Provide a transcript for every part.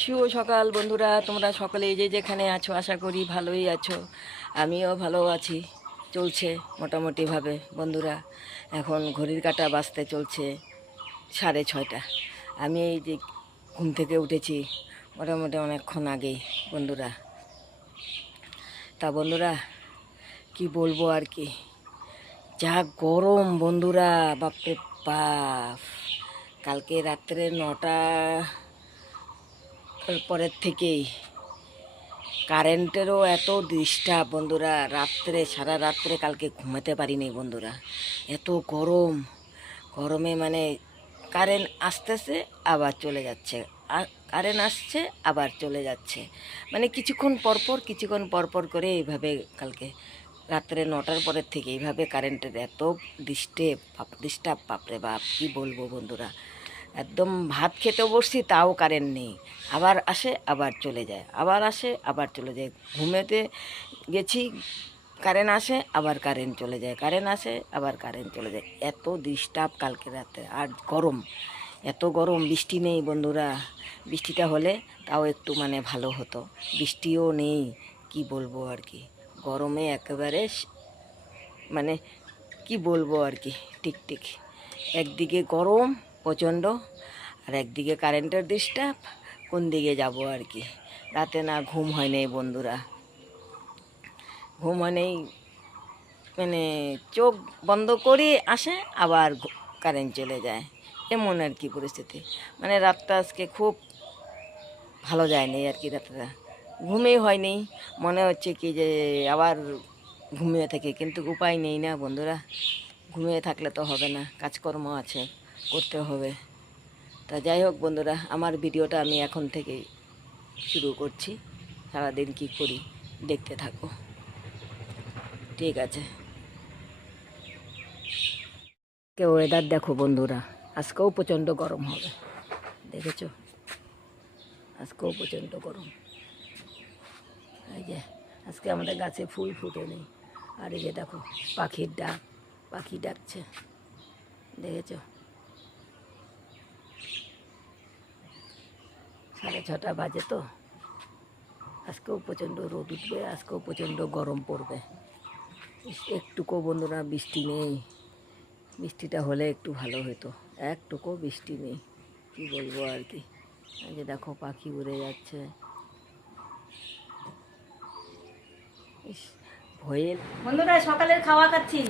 শুভ সকাল বন্ধুরা, তোমরা সকলে যে যেখানে আছো, আশা করি ভালোই আছো। আমিও ভালো আছি, চলছে মোটামুটিভাবে বন্ধুরা। এখন ঘড়ির কাটা বাজতে চলছে সাড়ে ছয়টা। আমি এই যে ঘুম থেকে উঠেছি, মোটামুটি অনেকক্ষণ আগেই বন্ধুরা। তা বন্ধুরা, কি বলব আর কি? যা গরম বন্ধুরা, বাপরে বাপ। কালকে রাত্রে নটা পরের থেকেই। কারেন্টেরও এত ডিস্টার্ব বন্ধুরা, রাত্রে, সারা রাত্রে কালকে ঘুমাতে পারিনি বন্ধুরা। এত গরম, গরমে মানে কারেন্ট আসতেছে, আবার চলে যাচ্ছে। কারেন্ট আসছে, আবার চলে যাচ্ছে। মানে কিছুক্ষণ পরপর কিছুক্ষণ পরপর করে এইভাবে কালকে রাত্রে নটার পরের থেকে এইভাবে কারেন্টের এত ডিস্টার্ব ডিস্টার্ব বাপরে বাপ, কী বলব বন্ধুরা। একদম ভাত খেতে বসছি, তাও কারেন্ট নেই। আবার আসে, আবার চলে যায়। আবার আসে, আবার চলে যায়। ঘুমেতে গেছি কারেন্ট আসে, আবার কারেন্ট চলে যায়। কারেন্ট আসে, আবার কারেন্ট চলে যায়। এত ডিস্টার্ব কালকে রাতে। আর গরম। এত গরম, বৃষ্টি নেই বন্ধুরা। বৃষ্টিটা হলে তাও একটু মানে ভালো হতো। বৃষ্টিও নেই, কি বলব আর কি। গরমে একেবারে মানে কি বলব আর কি, ঠিক ঠিক। একদিকে গরম প্রচণ্ড। আর একদিকে কারেন্টের ডিস্টার্ব কোন দিকে যাব আর কি? রাতে না ঘুম হয় নাই বন্ধুরা। ঘুম হয় নেই মানে চোখ বন্ধ করে আসে, আবার কারেন্ট চলে যায়। এমন আর কি পরিস্থিতি। মানে রাতটা আজকে খুব ভালো যায়নি আর কি রাতটা। ঘুমেই হয়নি। মনে হচ্ছে কি যে আবার ঘুমিয়ে থেকে, কিন্তু উপায় নেই না বন্ধুরা। ঘুমিয়ে থাকলে তো হবে না, কাজকর্ম আছে। করতে হবে। তা যাই হোক বন্ধুরা, আমার ভিডিওটা আমি এখন থেকেই শুরু করছি। সারাদিন কি করি দেখতে থাকো। ঠিক আছে। কে ওয়েদার দেখো বন্ধুরা, আজকেও প্রচণ্ড গরম হবে। দেখেছ? আজকেও প্রচণ্ড গরম। এই যে, আজকে আমাদের গাছে ফুল ফুটে নেই আর এই যে দেখো, পাখির ডাক, পাখি ডাকছে। দেখেছ? সাড়ে ছটা বাজে তো। আজকেও প্রচণ্ড রোদ উঠবে, আজকেও প্রচণ্ড গরম পড়বে। একটুকু বন্ধুরা বৃষ্টি নেই। বৃষ্টিটা হলে একটু ভালো হতো। একটুকু বৃষ্টি নেই, কি বলব আর কি। যে দেখো পাখি উড়ে যাচ্ছে। বন্ধুরা সকালের খাওয়া খাচ্ছি।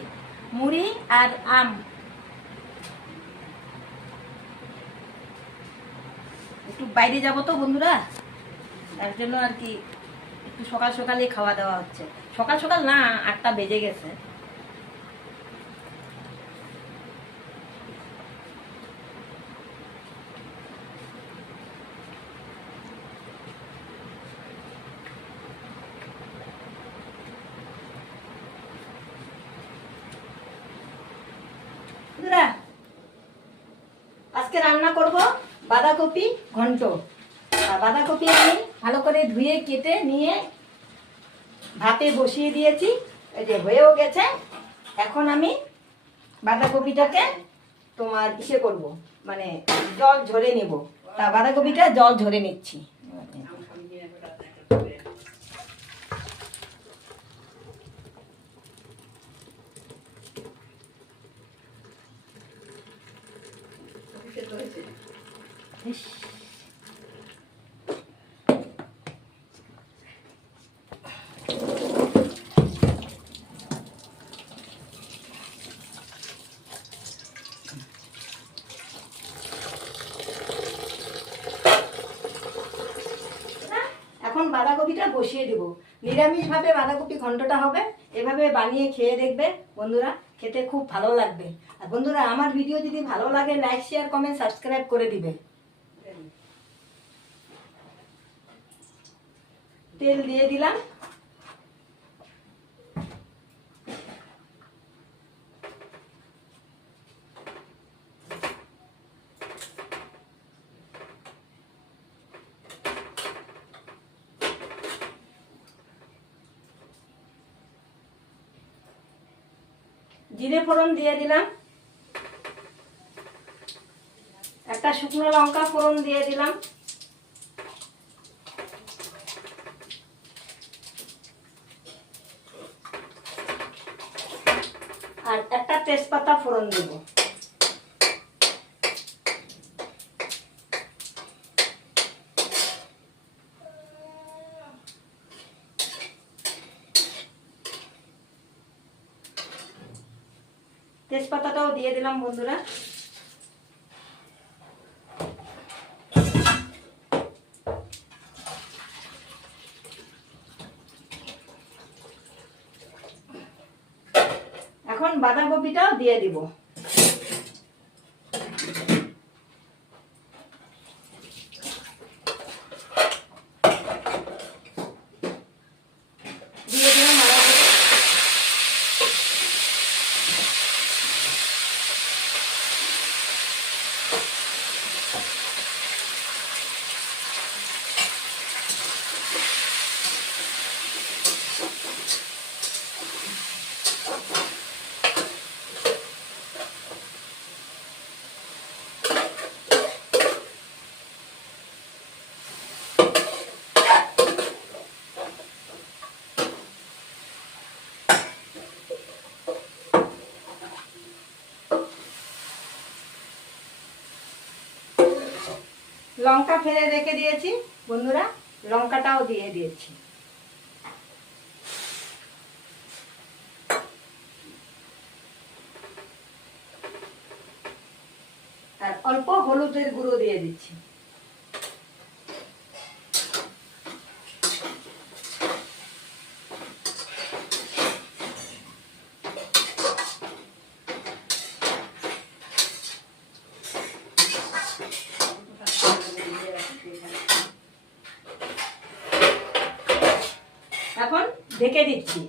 মুড়ি আর আম। একটু বাইরে যাব তো বন্ধুরা। তার জন্য আর কি একটু সকাল সকালে খাওয়া দাওয়া হচ্ছে। সকাল সকাল না, আটটা বেজে গেছে। আজকে রান্না করব। বাঁধাকপি ঘন্ট। বাঁধাকপি আমি ভালো করে ধুয়ে, কেটে নিয়ে ভাতে বসিয়ে দিয়েছি। এই যে হয়েও গেছে। এখন আমি বাঁধাকপিটাকে তোমার ইসে করব। মানে জল ঝরে নেব। তা বাঁধাকপিটা জল ঝরে নিচ্ছি ইস, এখন বাঁধাকপিটা বসিয়ে দেবো। নিরামিষভাবে বাঁধাকপি ঘন্টটা হবে। এভাবে বানিয়ে খেয়ে দেখবে বন্ধুরা, খেতে খুব ভালো লাগবে। আর বন্ধুরা, আমার ভিডিও যদি ভালো লাগে লাইক শেয়ার কমেন্ট সাবস্ক্রাইব করে দিবে। তেল দিয়ে দিলাম। জিরে ফোড়ন দিয়ে দিলাম। একটা শুকনো লঙ্কা ফোড়ন দিয়ে দিলাম। আর একটা তেজপাতা ফোড়ন দেবো। তেজপাতাটাও দিয়ে দিলাম বন্ধুরা। এখন বাঁধাকপিটাও দিয়ে দিব দিয়ে দিলাম বাঁধাকপি লঙ্কা ফেলে রেখে দিয়েছি বন্ধুরা লঙ্কাটাও দিয়ে দিয়েছি। আর অল্প হলুদের গুঁড়ো দিয়ে দিচ্ছি এখন ঢেকে দিচ্ছি।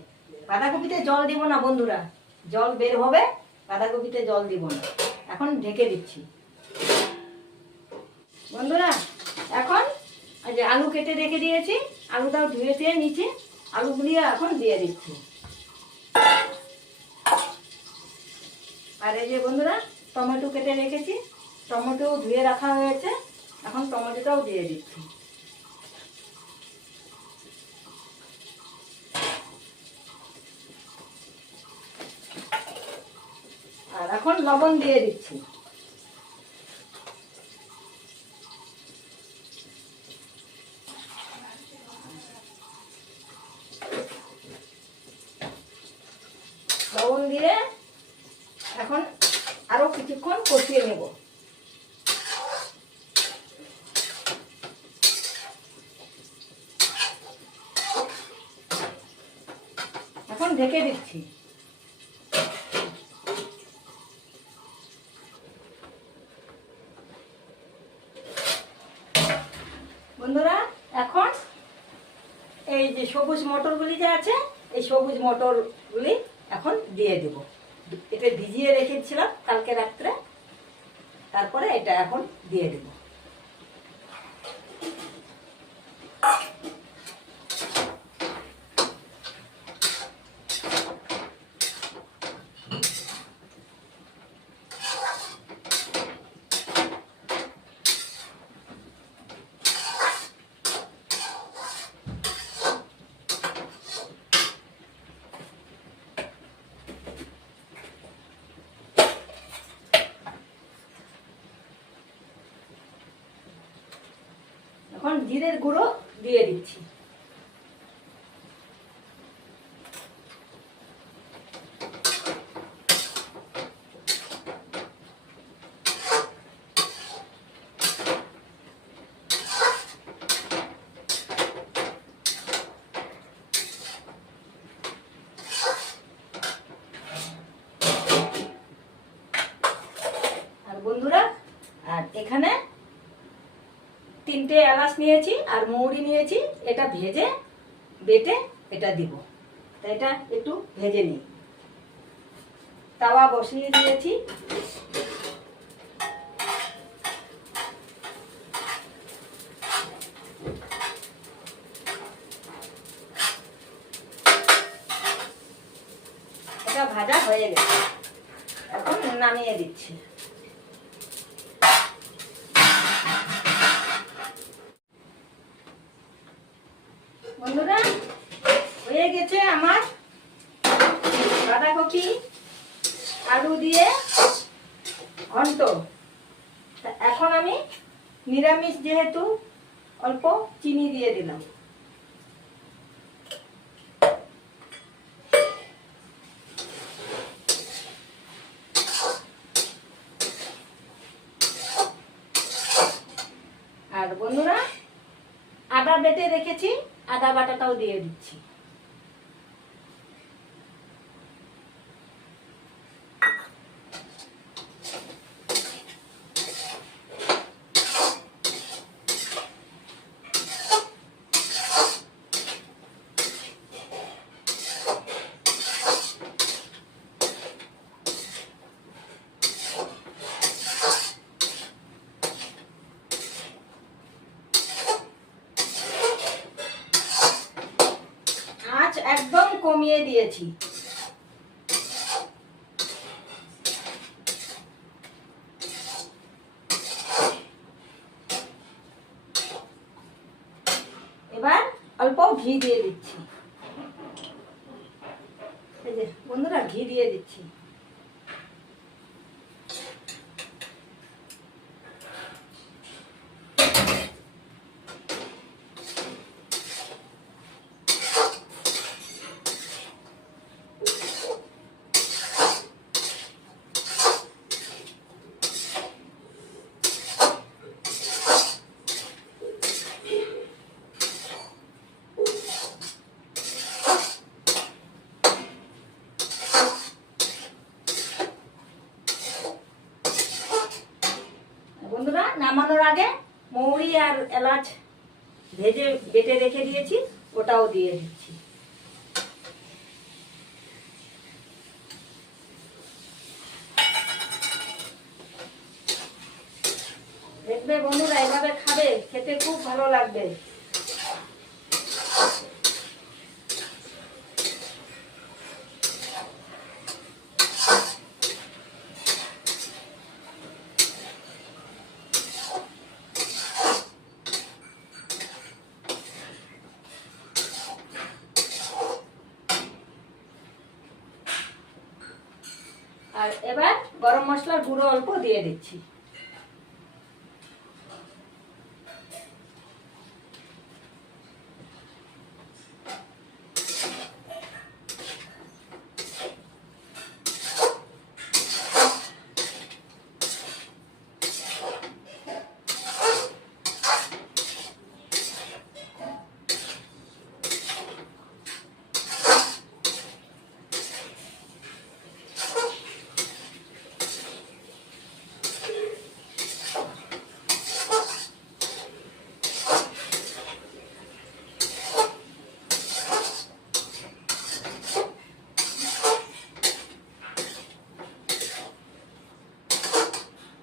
বাঁধাকপিতে জল দিব না বন্ধুরা। জল বের হবে, বাঁধাকপিতে জল দিব না। এখন ঢেকে দিচ্ছি। বন্ধুরা, এখন যে আলু কেটে রেখে দিয়েছি, আলুটাও ধুয়ে দিয়ে নিচে আলুগুলি এখন দিয়ে দিচ্ছি। আর এই যে বন্ধুরা, টমেটো কেটে রেখেছি টমেটো ধুয়ে রাখা হয়েছে, এখন টমেটোটাও দিয়ে দিচ্ছি। এখন লবণ দিয়ে দিচ্ছি। লবণ দিয়ে এখন আরও কিছুক্ষণ কষিয়ে নেব। এখন ঢেকে দিচ্ছি বন্ধুরা এখন এই যে সবুজ মটরগুলি যে আছে, এই সবুজ মটরগুলি এখন দিয়ে দেব। এটা ভিজিয়ে রেখেছিলাম কালকে রাত্রে। তারপরে এটা এখন দিয়ে দেব। এখন জিরের গুঁড়ো দিয়ে দিচ্ছি। আর বন্ধুরা আর এখানে তিনটে এলাচ নিয়েছি আর মৌরি নিয়েছি, এটা ভেজে বেটে এটা দিব। তা এটা একটু ভেজে নিই। তাওয়া বসিয়ে দিয়েছি। এটা ভাজা হয়ে গেছে। এখন নামিয়ে দিচ্ছি। বন্ধুরা, হয়ে গেছে আমার বাঁধাকপি, আলু দিয়ে ঘন্ট। এখন আমি নিরামিষ যেহেতু, অল্প চিনি দিয়ে দিলাম। আর বন্ধুরা, আদা বেটে রেখেছি। আদা বাটাটাও দিয়ে দিচ্ছি। দিয়েছি এবার অল্প ঘি দিয়ে দিচ্ছি। বন্ধুরা ঘি দিয়ে দিচ্ছি বন্ধুরা নামানোর আগে মৌরি আর এলাচ ভেজে বেটে রেখে দিয়েছি ওটাও দিয়ে দিচ্ছি। দেখবে বন্ধুরা এভাবে খাবে খেতে খুব ভালো লাগবে। আর এবার গরম মশলার গুঁড়ো অল্প দিয়ে দিচ্ছি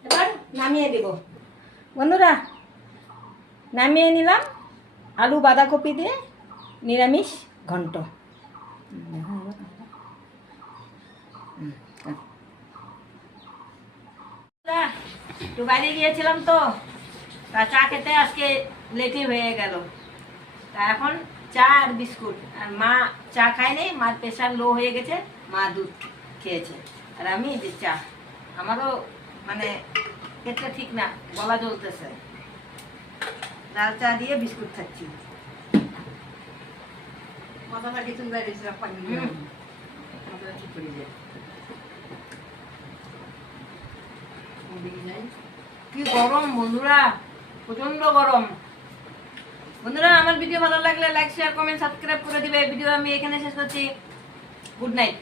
এবার নামিয়ে দেব বন্ধুরা নামিয়ে নিলাম। আলু, বাঁধাকপি দিয়ে নিরামিষ ঘন্ট। একটু বাইরে গিয়েছিলাম তো, তা চা খেতে আজকে লেটই হয়ে গেল। তা এখন চা আর বিস্কুট। আর মা চা খায়নি, মার প্রেশার লো হয়ে গেছে, মা দুধ খেয়েছে। আর আমি যে চা, আমারও মানে পেটটা ঠিক না, গলা জ্বলতেছে। লাল চা দিয়ে বিস্কুট খাচ্ছি। মাথাটা কিছু বেড়েছে পানি হুম। মাথাটা ঠিক করে যায়। ওদিকে যাই কি গরম বন্ধুরা প্রচণ্ড গরম। বন্ধুরা আমার ভিডিও ভালো লাগলে লাইক শেয়ার কমেন্ট সাবস্ক্রাইব করে দিবে। ভিডিও আমি এখানে শেষ করছি। Good night